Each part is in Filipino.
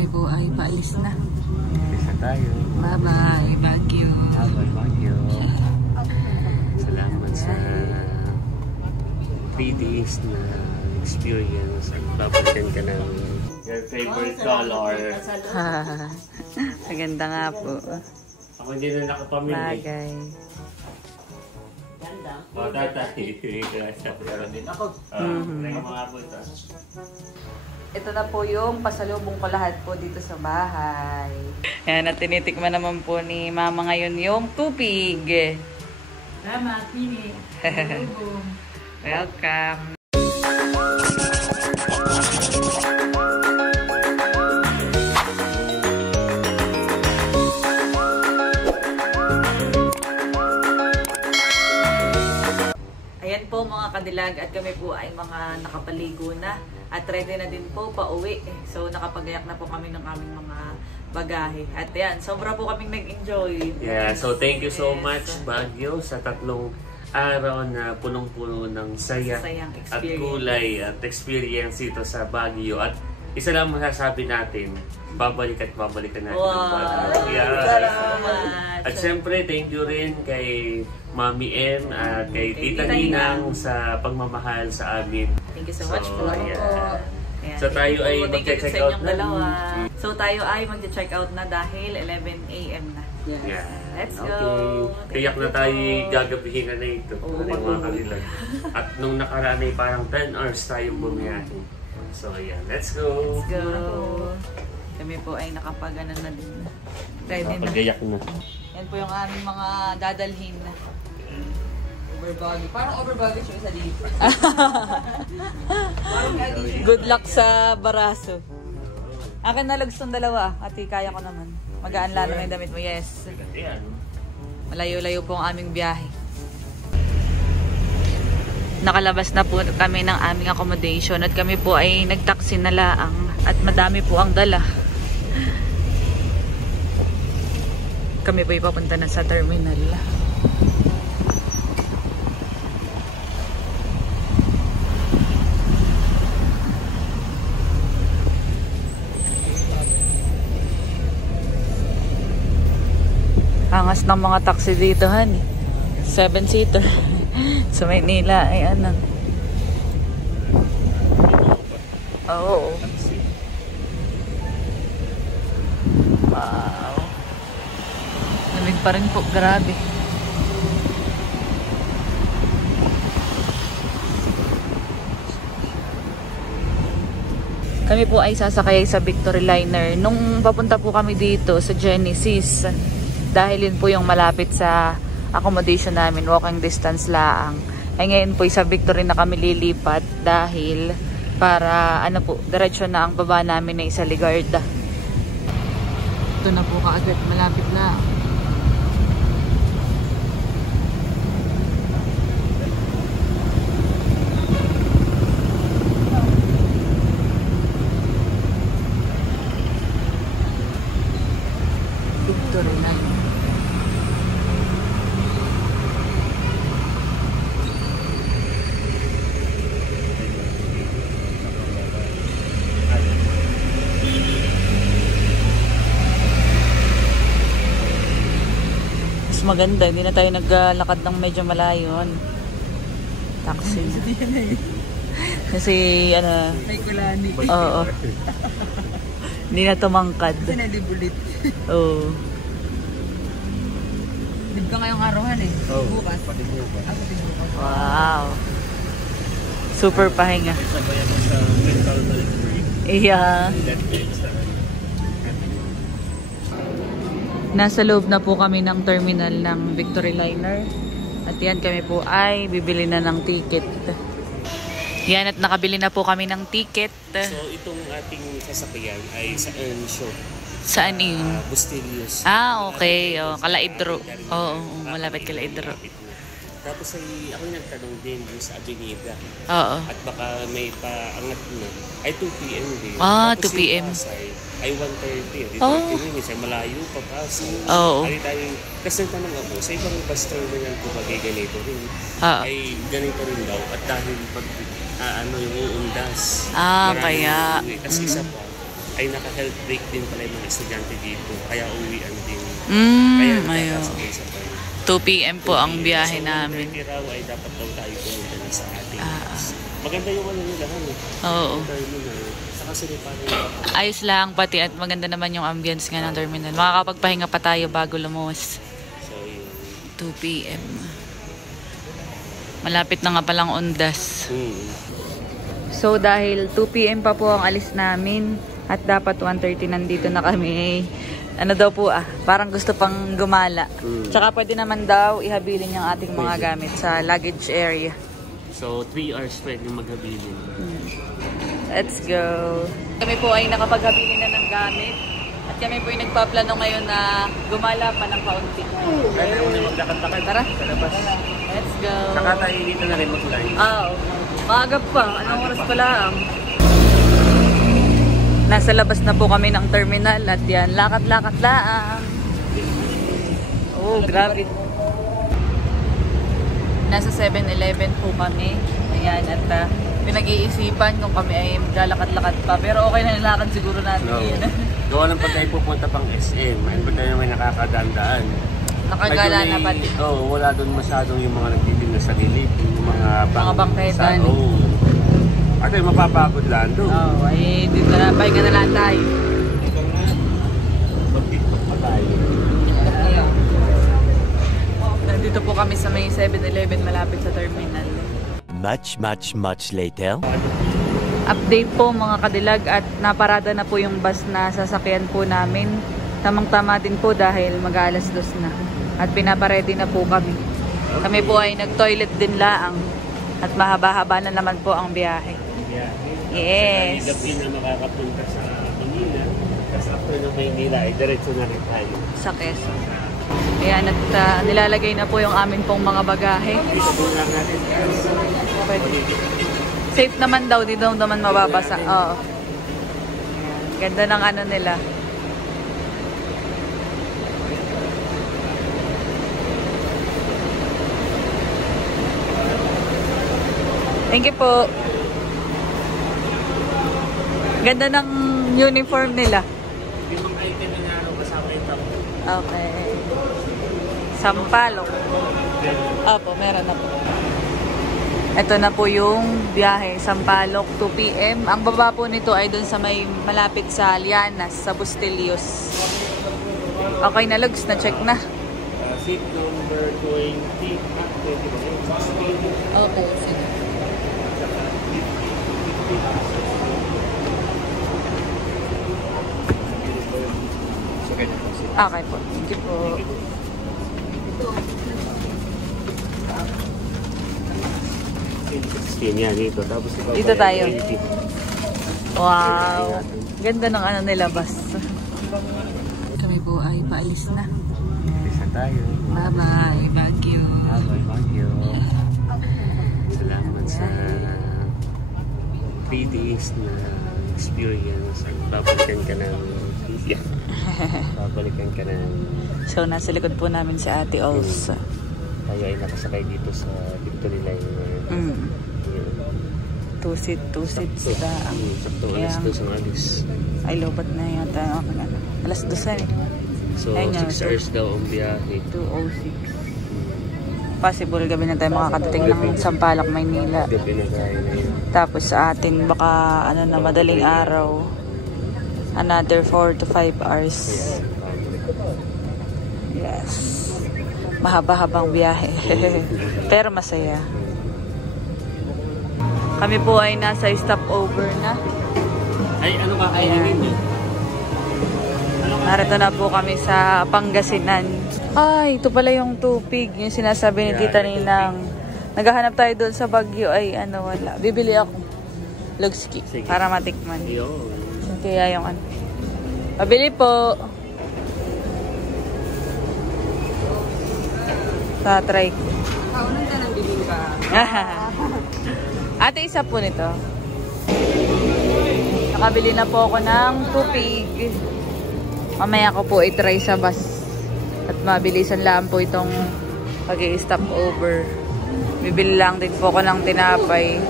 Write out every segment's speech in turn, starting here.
kami po ay paalis na. Alis na tayo. Bye-bye, Baguio. Bye-bye, Baguio. Salamat sa 3 days na experience at babalikan ka ng your favorite color. Maganda nga po. Ako hindi na nakapamili. Bagay. O, tatay. Meron din ako. Mga puta. Ito na po yung pasalubong ko lahat po dito sa bahay. Ayan, at tinitikman naman po ni Mama ngayon yung tupig. Salamat, Pini. Welcome. Ayan po mga kadilag at kami po ay mga nakapaligo na at ready na din po pauwi. So nakapagayak na po kami ng aming mga bagahe. At yan, sobra po kaming nag-enjoy. Yeah, so thank you so much Baguio sa 3 araw na punong-puno ng saya at kulay at experience ito sa Baguio. At isa lang masasabi natin, babalik at babalikan natin ang Baguio. Yeah. At syempre, thank you rin kay Mami M at kay Tita Ninang sa pagmamahal sa amin. Thank you so much po. Yeah. So tayo ay mag-check out na. So tayo ay mag-check out na dahil 11 AM na. Yeah. Let's go. Okay. Tiyak na tayo gagabihin na ito. Mga kanilang. At nung nakaraan ay parang 10 hours tayong bumiyahe. So yeah, let's go. Let's go. Kami po ay nakapag-ano na din. Ready na. Nakapag-gayak na. Yan po yung aming mga dadalhin na. Overbuggy. Parang overbuggy siya isa dito. Good luck sa baraso. Akin na lagstong dalawa. Ati, kaya ko naman. Magaan lang naman yung damit mo. Yes. Malayo-layo po ang aming biyahe. Nakalabas na po kami ng aming accommodation at kami po ay nagtaksi na laang at madami po ang dala. Kami po ay papunta na sa terminal. Angas ng mga taxi dito, han. 7-seater. Sa Maynila, ay ano. Oo. Wow. Lamig pa rin po, grabe. Kami po ay sasakay sa Victory Liner. Nung papunta po kami dito sa Genesis, dahil yun po yung malapit sa accommodation namin, walking distance laang. Ay ngayon po sa Victory na kami lilipat dahil para ano po, diretso na ang baba namin na isa Ligarda. Ito na po kaagad, malapit na. Victory na. Maganda, hindi na tayo naglalakad ng medyo malayo. Taxi na. Kasi ano, May kulani. oo. Hindi na tumangkad. Sinalibulit. Oo. Dib ka ngayong arawan eh. Bukas. Pati bukas. Ako din bukas. Wow. Super pahinga. Sabayan mo sa mental break. Iya. Nasa loob na po kami ng terminal ng Victory Liner. At yan, kami po ay bibili na ng ticket. Yan, at nakabili na po kami ng ticket. So itong ating sasakyan ay sa Earnshaw. Saan yun? Bustillos. Okay. Oh, Kalaidro. Oo, malapit Kalaidro. Tapos ay ako nagtanong din sa Avenida. Oo. At baka may paangat na. Ay 2 PM din. 2 PM. Ay 1:30. Dito minutes ay malayo pa Pasay. Oo. Kasi tanong ako, sa ibang bus terminal ko bagay ganito rin. Ay ganito rin daw. At dahil pag yung uundas. Kaya. Kasi isa pa, ay naka-health break din pala yung mga estudyante dito. Kaya uwian din. Kaya nakakasabay sa 2 p.m. po ang biyahe namin. So, raw ay dapat daw tayo pumunta na sa ating maganda yung ano nila, Oo. terminal. Saka sinipanin Ayos lang pati at maganda naman yung ambience nga ng terminal. Makakapagpahinga pa tayo bago lumuwas. So, 2 p.m. Malapit na nga palang Ondas. So dahil 2 p.m. pa po ang alis namin at dapat 1:30 nandito na kami. Ano daw po parang gusto pang gumala. Tsaka pwede naman daw ihabilin yung ating mga gamit sa luggage area. So 3 hours pwede maghabilin. Let's go. Kami po ay nakapaghabilin na ng gamit. At kami po ay nagpaplano ngayon na gumala pa ng kaunti. Pwede mo na maglakad-lakad. Tara. Sa labas. Let's go. Saka tayo dito na rin mag-live. Maagap pa. Anong oras pa lang? Nasa labas na po kami ng terminal at yan, lakad-lakad lang. Oh, grabe. Nasa 7-Eleven po kami. Ayan, at pinag-iisipan kung kami ay maglalakad-lakad pa. Pero okay na nilakad siguro natin. Gawa ng pag tayo pupunta pang SM. Ayun ba tayo may nakakadaan-daan? Nakagala na pati. Wala doon masyadong yung mga nagtitinda sa gilid. Yung mga bangketan. At ay mapapagod lang doon. Ay dito na. Pahinga na lang tayo. Mag-tiktok pa tayo. Nandito po kami sa may 7-Eleven malapit sa terminal. Much later. Update po mga kadilag at naparada na po yung bus na sasakyan po namin. Tamang-tama din po dahil mag-alas 2 na. At pinaparedy na po kami. Kami po ay nag-toilet din laang. At mahaba-haba na naman po ang biyahe. Yes. Sa Gabi na makakapunta sa Manila. Tapos after ng Manila ay diretso na rin tayo sa Quezon. Ayan, at nilalagay na po yung amin pong mga bagahe. Dito po lang natin. Safe naman daw, di daw naman mababasa. Oo. Ganda ng ano nila. Thank you po. Ganda ng uniform nila. Yung mga item na naroon kasama yung tapo. Okay. Sampalok. Opo, meron na po. Ito na po yung biyahe. Sampalok, 2 p.m. Ang baba po nito ay dun sa may malapit sa Lianas, sa Bustillos. Okay na, Lugs. Na-check na. Seat number 20. 20 ba? 16. Opo, sige. Okay po. Thank you po. Yan, dito. Tapos dito tayo. Wow. Ganda ng ano nila, bus. Kami po ay paalis na. Isa tayo. Bye-bye, Baguio. Bye-bye, Baguio. Salamat sa 3 days na experience. Babalikan ka namin. Babalikan ka namin. So, nasa likod po namin si Ate Olsa. Tayo ay nakasakay dito sa Victory Liner. 2 seats na ang... Sakto, alas 2 ang alis. Ay, lobat na yata. Alas 2 na eh. So, 6 hours daw ang biyahe. 2:06. Possible gabi na tayo makakadating ng Sampaloc, Maynila. Gabi na tayo na yun. Tapos sa atin, baka ano na, madaling araw. Another 4 to 5 hours. Yes. Mahaba-habang biyahe. Pero masaya. Kami po ay nasa stopover na. Ay, ano ka kainin niyo? Narito na po kami sa Pangasinan. Ay, ito pala yung tupig. Yung sinasabi ni Tita Ninang. Naghahanap tayo doon sa Baguio. Ay, ano, wala. Bibili ako. Lugski. Para matikman. Kaya yung ano. Pabili po. Tatry ko. Kaunan ka ng bibingka. Ate, isa po nito. Nakabili na po ako ng tupig. Mamaya ko po i-try sa bus. At mabilisan lang po itong pag-i-stop over. Bibili lang din po ako ng tinapay.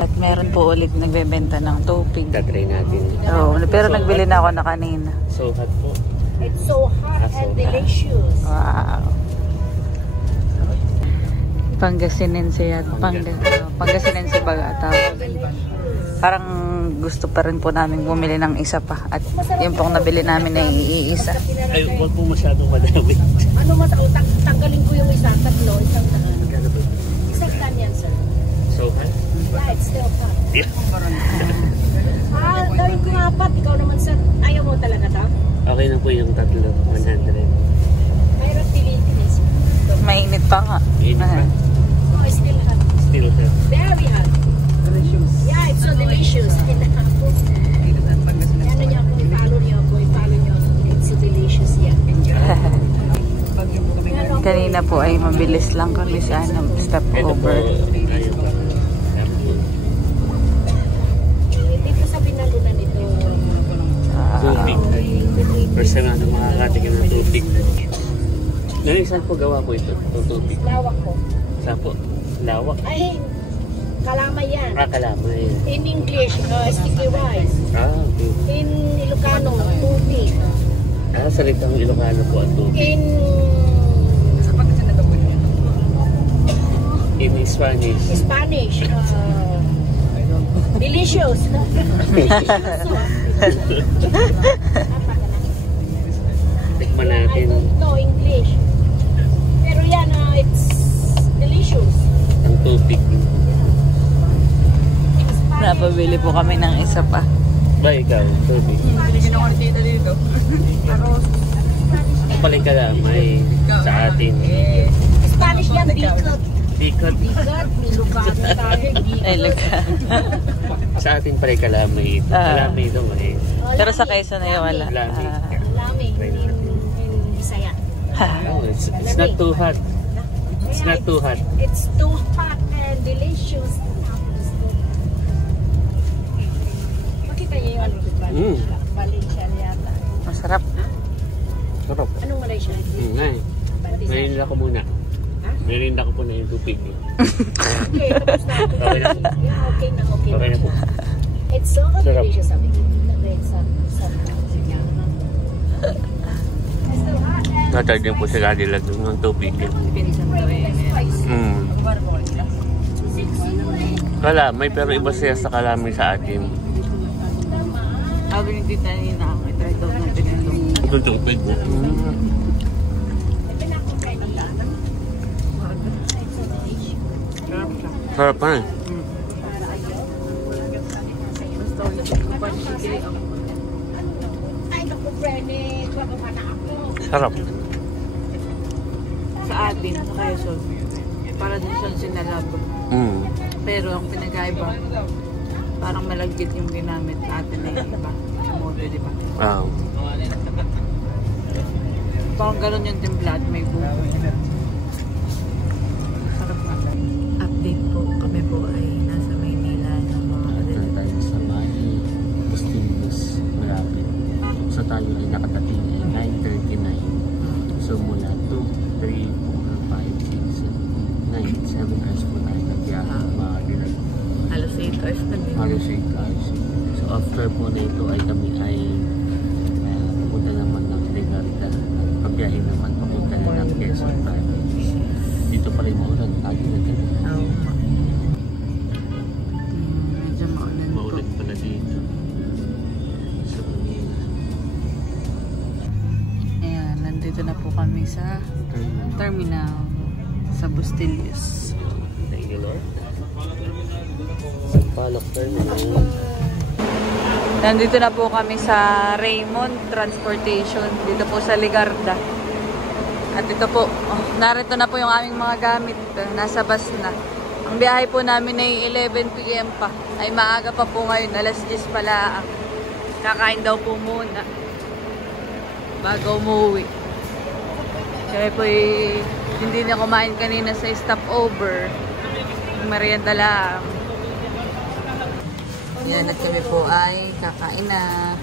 At meron po ulit nagbebenta ng tupig. Tatry natin. Oo, pero nagbili na ako na kanina. So hot po. It's so hot and delicious. Wow. Pangasinense yan. Pangasinense baga tawag. Parang gusto pa rin po namin bumili ng isa pa. At yung pong nabili namin ay iisa. Ay, huwag po masyadong madami. Ano tanggalin ko yung isa, tatlo, isang daan. Isang daan yan, sir. So hot? Yeah, it's still hot. Yeah. Gawin ko nga apat. Ikaw naman, sir. Ayaw mo talaga ta? Okay na po yung tatlo. 100. Mayroon tilitis. Mainit pa nga. Init pa. Oh, it's still hot. Still hot. Very hot. Delicious. Yeah, it's so delicious. Ano niyo po, i-follow niyo. It's so delicious. Yeah. Kanina po ay mabilis lang kami sa step Ito po. over. Ayun pa. Dito sa binalunan ito. Tubig. First time natin makakatikin ng tubig. Ngayon, saan po gawa po ito? Itong tubig. Lawak ko. Saan po? Lawak. Ay, kalamay yan. Kalamay. In English, sticky rice. Okay. In Ilocano, tubig. Salitang Ilocano po ang tubig. In Spanish. Spanish, delicious. Tikman I natin. don't know English. Pero yan, it's delicious. Ang tubig. Napabili po kami ng isa pa. Ba, ikaw? Tubig. Paling kalamay sa atin. Spanish yan, bigot. Bigot. Bigot, Ilocano tayo, Ay, bigot. luka. Sa atin pala kalamay. Kalamay ito eh. Pero sa Quezon ay wala. Lami. Lami, in Bisaya. Oh, it's not too hot. It's not too hot. It's too hot and delicious. Makita niyo yung Valencia yata. Masarap. Sarap. Anong Malaysia? Ngay. Ngayon ako muna. Merinda ko po na yung tubig. Okay, tapos na ako. Okay na. Yeah, okay na. Okay na po. It's so Sarap. delicious. Sabi ko, Natay din po sila nila ng tubig. Kalamay, pero iba siya sa kalamay sa atin. Sabi ni tita nina ako, i-try daw natin Itong tubig. Sarap pa eh. Ay, naku, Brenny. Babawa na ako. Sarap. sa atin, sa Quezon. Para din siyang sinalab. Pero ang pinagkaiba, parang malagkit yung ginamit natin na yung iba. Sa modo, di ba? Wow. Parang ganun yung timpla at may buko. Sarap na. Update po. Kami po ay nasa Maynila ng mga Ito tayo sa may Bustinus, malapit. So tayo ay nakatating ay 9:39. So mula 2, 3, 4, 5, 6, 7, 9 hours po tayo nagbiyahe mga direct. halos 8 hours na din. Halos 8 hours. So after po na ito ay kami ay pupunta naman ng Legarda. Pagbiyahe naman papunta na ng Quezon Province. Dito pala yung maulan. Lagi na dito. Oo. Medyo maulan po. Maulan pala dito. So, Ayan, nandito na po kami sa terminal sa Bustillos. thank you Lord. Sa Palok Terminal. Nandito na po kami sa Raymond Transportation dito po sa Legarda. At ito po, narito na po yung aming mga gamit. Nasa bus na. Ang biyahe po namin ay 11 PM pa. Ay maaga pa po ngayon, alas 10 pala. Kakain daw po muna bago umuwi. Kaya po hindi na kumain kanina sa stopover. Merienda lang. Yan, at kami po ay kakain na.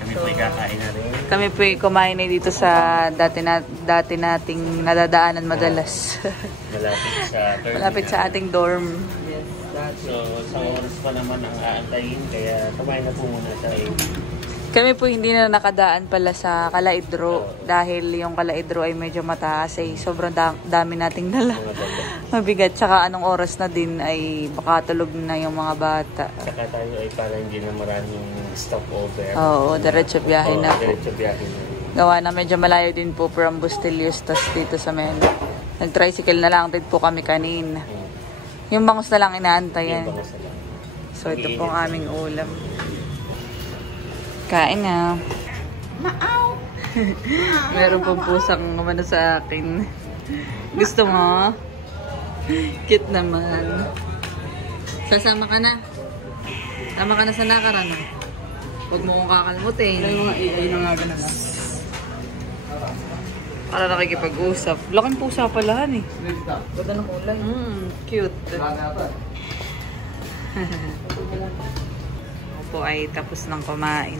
Kami po ikakain na rin. Kami po ay kumain na dito sa dati nating nadadaanan madalas. Malapit sa terminal. Malapit sa ating dorm. Yes, So, sa oras pa naman ang aantayin, kaya kumain na po muna tayo. Kami po hindi na nakadaan pala sa Calaidro dahil yung Calaidro ay medyo mataas ay sobrang dami nating dala. Mabigat. Tsaka anong oras na din ay baka tulog na yung mga bata. Saka tayo ay parang hindi na maraming stopover. Oo, diretso biyahe na po. Diretso biyahe na. Gawa na medyo malayo din po from Bustillos tas dito sa Melo. Nag-tricycle na lang din po kami kanina. Yung bangus na lang inaantayan. So ito po ang aming ulam. Kain na. Maaw! Meron pong pusang umano sa akin. Gusto mo? Cute naman. Sasama ka na. Tama ka na sa nakaraan. Huwag mo kong kakalmutin. Yung mga AI na nga ganun na. Para nakikipag-usap. Laking pusa palahan eh. Ganda ng kulay. Cute. Ako po ay tapos ng kumain.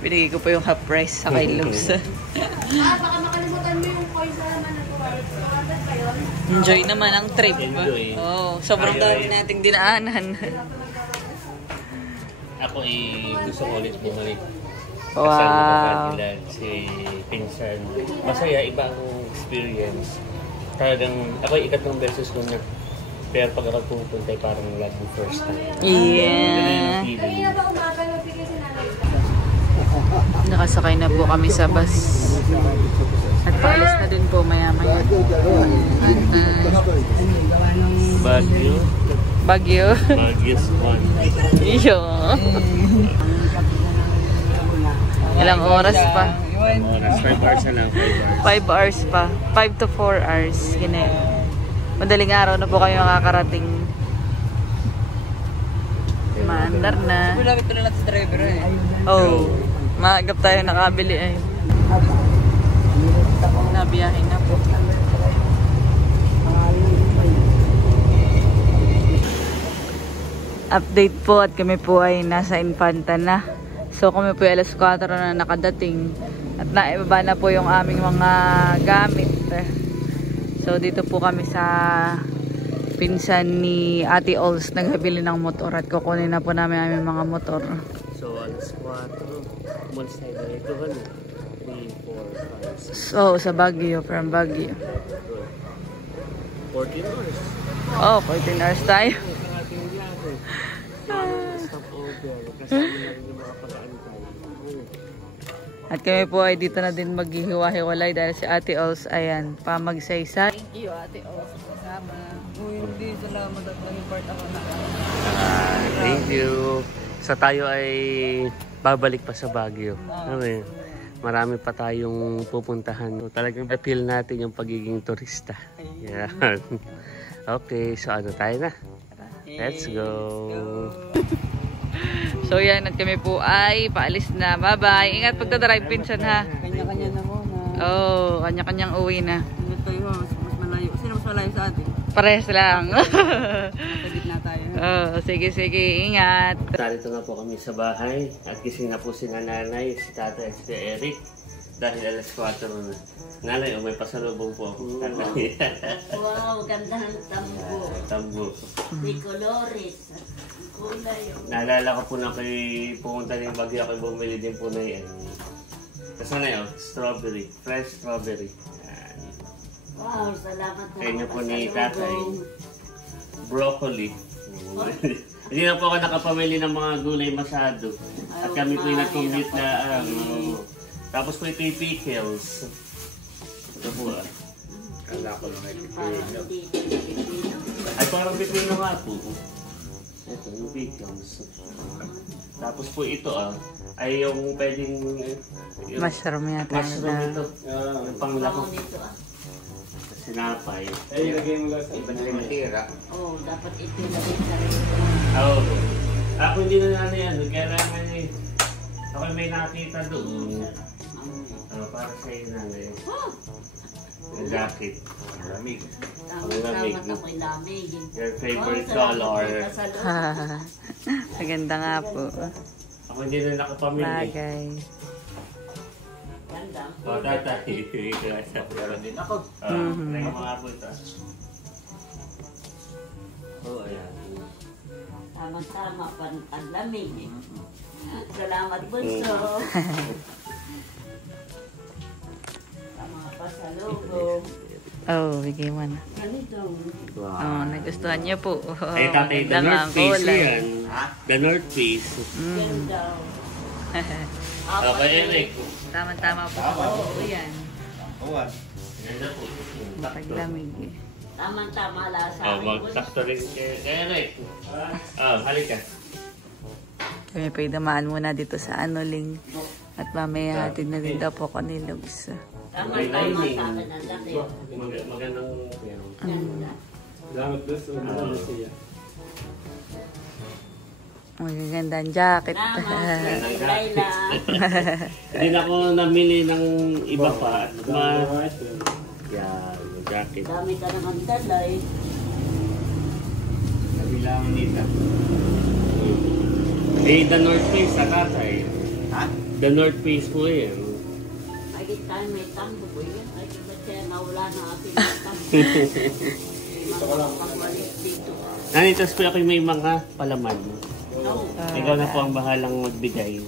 Binigay ko po yung half price sa kay Luz. Baka makalimutan mo yung coins na naman na 200 pa yun. Enjoy naman ang trip. Enjoy. Oh, sobrang dami nating dinaanan. Ako ay gusto ko ulit bumalik. Wow. Kasama nila si Pinsan. Masaya, iba ang experience. Talagang, ako ay ikatlong beses ko na. Pero pag ako pupunta ay parang laging first time. Yeah. Kanina ba umaga magbigay si nanay? Nakasakay na po kami sa bus. At paalis na din po maya-maya. Baguio. Baguio. Baguio's one. Iyo. Ilang oras pa? Oras, 5 hours na lang. 5 hours pa. 5 to 4 hours. Gine. Madaling araw na po kami makakarating. Maandar na. Malapit na lang sa driver eh. Oh, maagap tayo nakabili ay. Nabiyahe na po. Update po at kami po ay nasa Infanta na. So kami po ay alas 4 na nakadating. At naibaba na po yung aming mga gamit. So dito po kami sa pinsan ni Ate Ols nagbili ng motor at kukunin na po namin aming mga motor. So, alas 4. Months tayo na ito. 3, 4, 5, 6. So sa Baguio, from Baguio. 14 hours. Oh, 14 hours tayo. Ang ating biyahe. Stopover. Kasama na rin yung mga pag-aantay. At kami po ay dito na din maghihiwa-hiwalay dahil si Ate Ols, ayan, pa magsaysay. Thank you, Ate Ols, kasama. Kung hindi, salamat at naging part ako na. Thank you. Sa tayo ay babalik pa sa Baguio. Okay. Marami pa tayong pupuntahan. So, talagang appeal natin yung pagiging turista. Yeah. Okay, so ano tayo na? Let's go. So yan, at kami po ay paalis na. Bye-bye. Ingat pagdadrive, pinsan ha. Kanya-kanya na muna. Oh, kanya-kanyang uwi na. Ingat tayo, mas malayo. Sino mas malayo sa atin? Parehas lang. Sa gitna tayo. Oh, sige, ingat. Narito na po kami sa bahay at gising na po si nanay, si tatay, si Eric. Dahil alas 4 na. Nanay, may pasalubong po ako. Wow, ganda ng tambo. Tambo. May colores. Kulay. Naalala ko po na kay pumunta ng Baguio ako bumili din po na yan. Tapos na yun, strawberry. Fresh strawberry. Yan. Wow, salamat po. Kanya po ni tatay. Broccoli. Hindi na po ako nakapamili ng mga gulay masyado. At kami po yung nag-commute na tapos po ito yung pickles. Ito po Kala ko lang ay pipino. Ay parang pipino nga po. Ito yung pickles. Tapos po ito ay yung pwedeng Mushroom yata. mushroom ito. Yung panglako. Sinapay. Ay, ilagay mo lang sa iba na rin matira. Oo, dapat ito lagay sa rin. Oo. Ako hindi na yan. Kailangan eh. Ako may nakita doon. Para sa iyo nanay. Yung jacket. Malamig. Tama-tama ako'y lamig. Your favorite color. Maganda nga po. Ako hindi na nakapamili. Bagay. Ganda. O, tatay. Meron din ako. Try mo nga po ito. Oo, ayan. Tama-tama, panlamig. Salamat, Bunso. Tama pa sa logo. Oh, bigay mo na. Ganito. Wow. Oh, nagustuhan niyo po. Eh, tatay, the Ganda nga North ang Face kulay. yan. The North Face. Ganda. Okay, Eric. Tama-tama po sa pagbuo yan. Ganda po. Paglamig. Tama-tama lasa. Magsakto rin kay Eric. Halika. Kami pa'y damaan muna dito sa Anoling. At mamaya hatid na din daw po ko ni Lugs. Tama-tama sa akin ang laki. Magandang... Ganda. Magagandang jacket. Laila. Hindi na ako namili ng iba pa. Yan, jacket. Dami ka naman dalay. Nabilangan nita. Eh, the North Face sa tatay. The North Face po yan. Ay, tayo may tambo po yan. Ay, ba't kaya nawala na ating tambo? Pagwalis dito. Nanitas po ako may mga palaman. No. Ikaw na po ang bahalang magbigay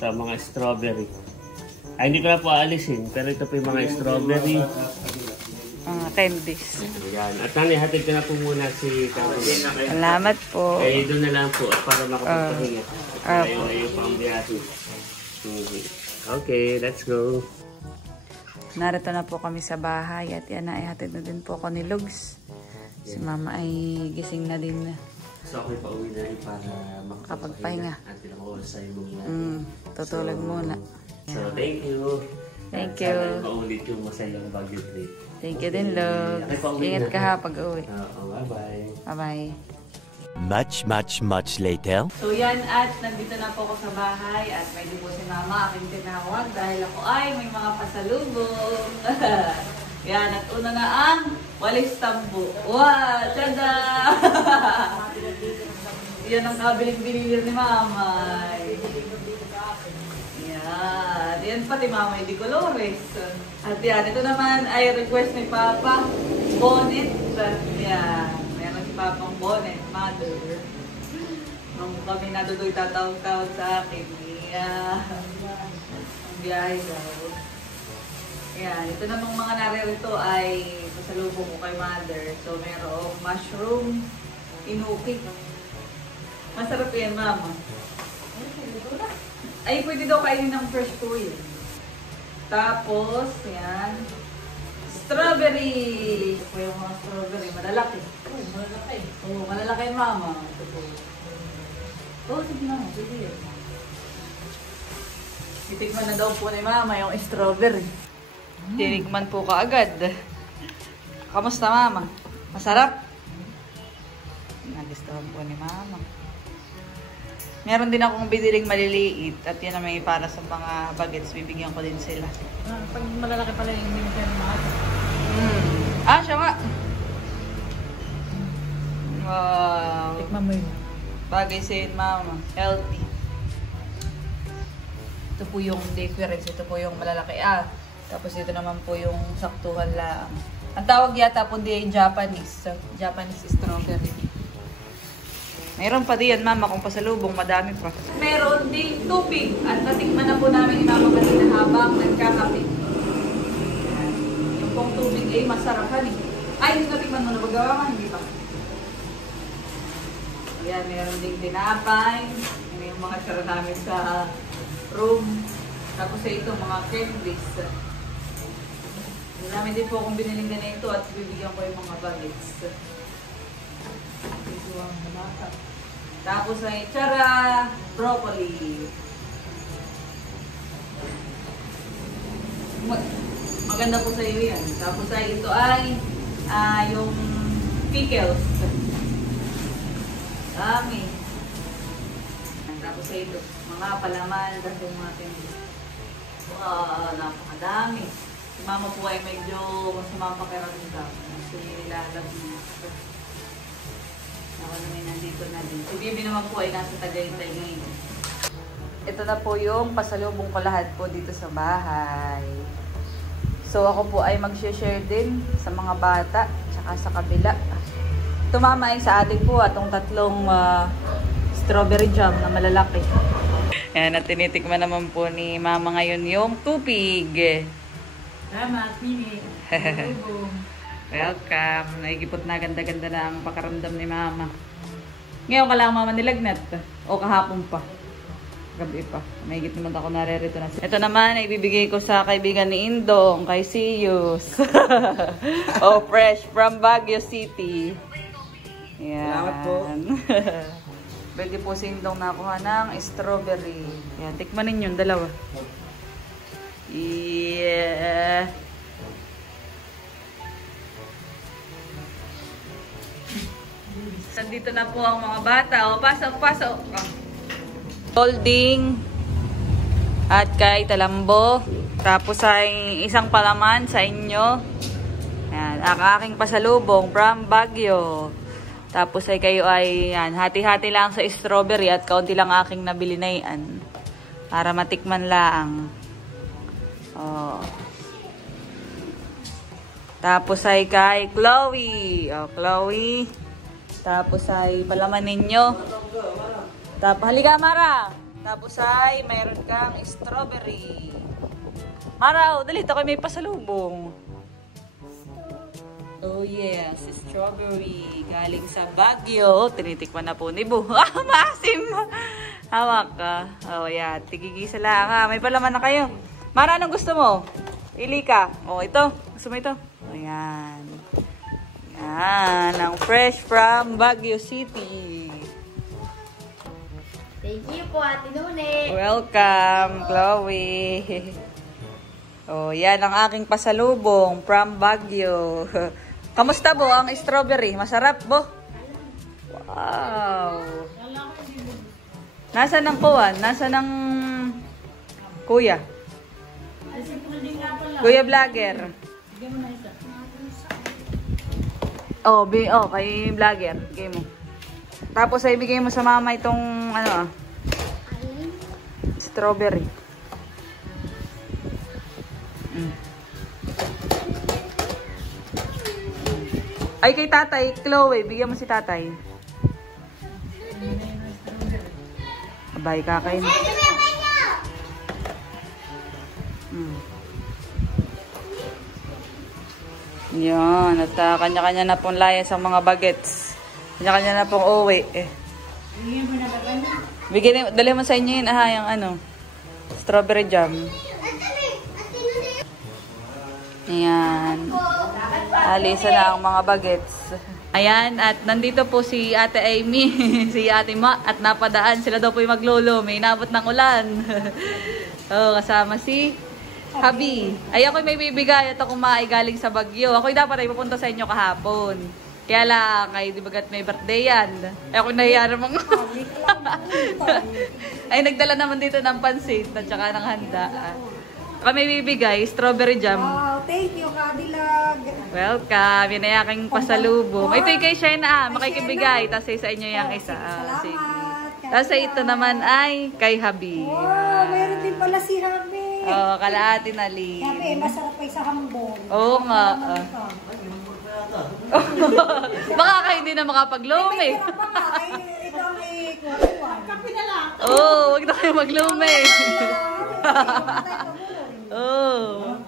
sa mga strawberry. Ay, hindi ko na po aalisin, pero ito po yung mga strawberry. Mga candies. Ayan. At nanihatid ko na po muna si Caroline. Salamat po. Eh, doon na lang po para makapagpahinga. Ayaw pa ang biyahe. Okay, let's go. Narito na po kami sa bahay at yan na ihatid na din po ako ni Lugs. Si Mama ay gising na din. So ako'y pauwi na rin para makapagpahinga. At tinako sa ibong Tutulog muna. So thank you. Thank At you. sana maulit yung masayang Baguio trip. Thank you din, Lugs. Ingat ka ha pag uwi. Bye-bye. Bye-bye. Much later. So yan at nandito na po ako sa bahay at pwede po si Mama aking tinawag dahil ako ay may mga pasalubong. Yan at una na ang walis tambo. Wow! Tada! Yan ang kabiling-bililir ni Mama. Yan. Yan pati Mama hindi Colores. At yan, ito naman ay request ni Papa. Bonnet. Yan. Meron si Papang bonnet. Mother. Nung kami nadudoy tatawag-tawag sa akin. Yan. Ang biyahe daw. Yan. Ito namang mga naririto ay pasalubong ko kay Mother. So, merong mushroom inuki. Masarap yan, Mama. Ay, pwede daw kainin ng fresh po yun. Tapos, yan. Strawberry! Ito po yung mga strawberry. Malalaki. Oh, malalaki. Oo, malalaki yung Mama. Ito po. Oo, sige Mama. Sige yan. Titikman na daw po ni Mama yung strawberry. Tinikman po kaagad. Kamusta, Mama? Masarap? Nagustuhan po ni Mama. Meron din akong biniling maliliit at yan na may para sa mga bagets. Bibigyan ko din sila. Pag malalaki pala yung minsan mga. Siya nga. Wow. Tikman mo yun. Bagay sa'yo, Mama. Healthy. Ito po yung difference. Ito po yung malalaki. Tapos ito naman po yung saktuhan lang. Ang tawag yata po din Japanese. Japanese strawberry. Mayroon pa diyan, Mama, kung pasalubong, madami pa. Meron din tubig. At natikman na po namin ni Mama kanina habang nagkakape. Yung pong tubig ay masarapan eh. Ay, hindi natikman mo na magawa ka, hindi pa. Ayan, meron din tinapay. Yan yung mga sara namin sa room. Tapos sa ito, mga candies. Hindi namin din po kung biniling na ito at bibigyan ko yung mga bagets. Ito ang malata. Tapos ay tara, broccoli. Maganda po sa iyo yan. Tapos ay ito ay yung pickles. Dami. Tapos ay ito, mga palaman, kasi mga candies. Wow, napakadami. Si Mama po ay medyo masama pakiramdam. Kasi nilalabas. Ako naman nandito na din. Si Bibi naman po ay nasa Tagaytay ngayon. Ito na po yung pasalubong ko lahat po dito sa bahay. So ako po ay mag-share din sa mga bata tsaka sa kabila. tumama ay sa atin po atong tatlong strawberry jam na malalaki. Ayan, at tinitikman naman po ni Mama ngayon yung tupig. Salamat, Mini. Welcome. Naigipot na ganda-ganda na ang pakaramdam ni Mama. Ngayon ka lang Mama nilagnat. O kahapon pa. Gabi pa. Mahigit naman ako narerito na. Ito naman ay ibibigay ko sa kaibigan ni Indong, kay Siyus. Oh, fresh from Baguio City. Yan. Salamat po. Pwede po si Indong nakuha ng strawberry. Yan, tikman ninyo, dalawa. Yeah. Nandito na po ang mga bata. O, pasok, pasok. Holding at kay Talambo. Tapos ay isang palaman sa inyo. Yan, ang aking pasalubong from Baguio. Tapos ay kayo ay yan, hati-hati lang sa strawberry at kaunti lang aking nabili na yan. Para matikman lang. Oh. Tapos ay kay Chloe. Oh, Chloe. Tapos ay palaman ninyo. Tapos, halika Mara. Tapos ay mayroon kang strawberry. Mara, dali, ito kayo may pasalubong. Oh yes, strawberry. Galing sa Baguio. Tinitikman na po ni Bu. Ah, maasim. Hawak ka. Oh, yeah. Tigigisa lang ha. May palaman na kayo. Mara, anong gusto mo? Pili ka. Oh, ito. Gusto mo ito? Ayan. Yan. Ang fresh from Baguio City. Thank you po, Ate Nune. Welcome, Chloe. Oh, yan ang aking pasalubong from Baguio. Kamusta bo ang strawberry? Masarap bo? Wow. Nasaan ang kuwan? Nasaan ang kuya? Kuya vlogger. Oh, kay vlogger. Bigay mo. Tapos ay ibigay mo sa mama itong ano strawberry. Ay, kay tatay, Chloe, bigyan mo si tatay. Abay, kakain. Yan, at kanya-kanya na pong layas ang mga bagets. Kanya-kanya na pong uwi. Dali mo sa inyo yun, yung ano, strawberry jam. Ayan. Alisa na ang mga bagets. Ayan, at nandito po si Ate Amy, si Ate Ma, at napadaan. Sila daw po yung maglolo. May inabot ng ulan. Oh, kasama si Habi. Ay, ako'y may bibigay at ako galing sa Baguio. Ako'y dapat ay pupunta sa inyo kahapon. Kaya lang, ay di bagat may birthday yan. Ay, ako'y nahiya namang. Ay, nagdala naman dito ng pansit at saka ng handa. Kami bibigay, strawberry jam. Wow, thank you, Kadilag. Welcome. Yan ay aking pasalubong. Ito kay Shena, makikibigay. Tapos sa inyo yung isa. Salamat. Tapos ito naman ay kay Habi. Wow, meron din pala si Habi. Oh, kalahati na li. Habi, masarap pa sa hambong. Oo nga. Baka kayo hindi na makapaglumi. Ito ang ikuha. Kapi na lang. Oo, wag na kayo maglumi. Oo.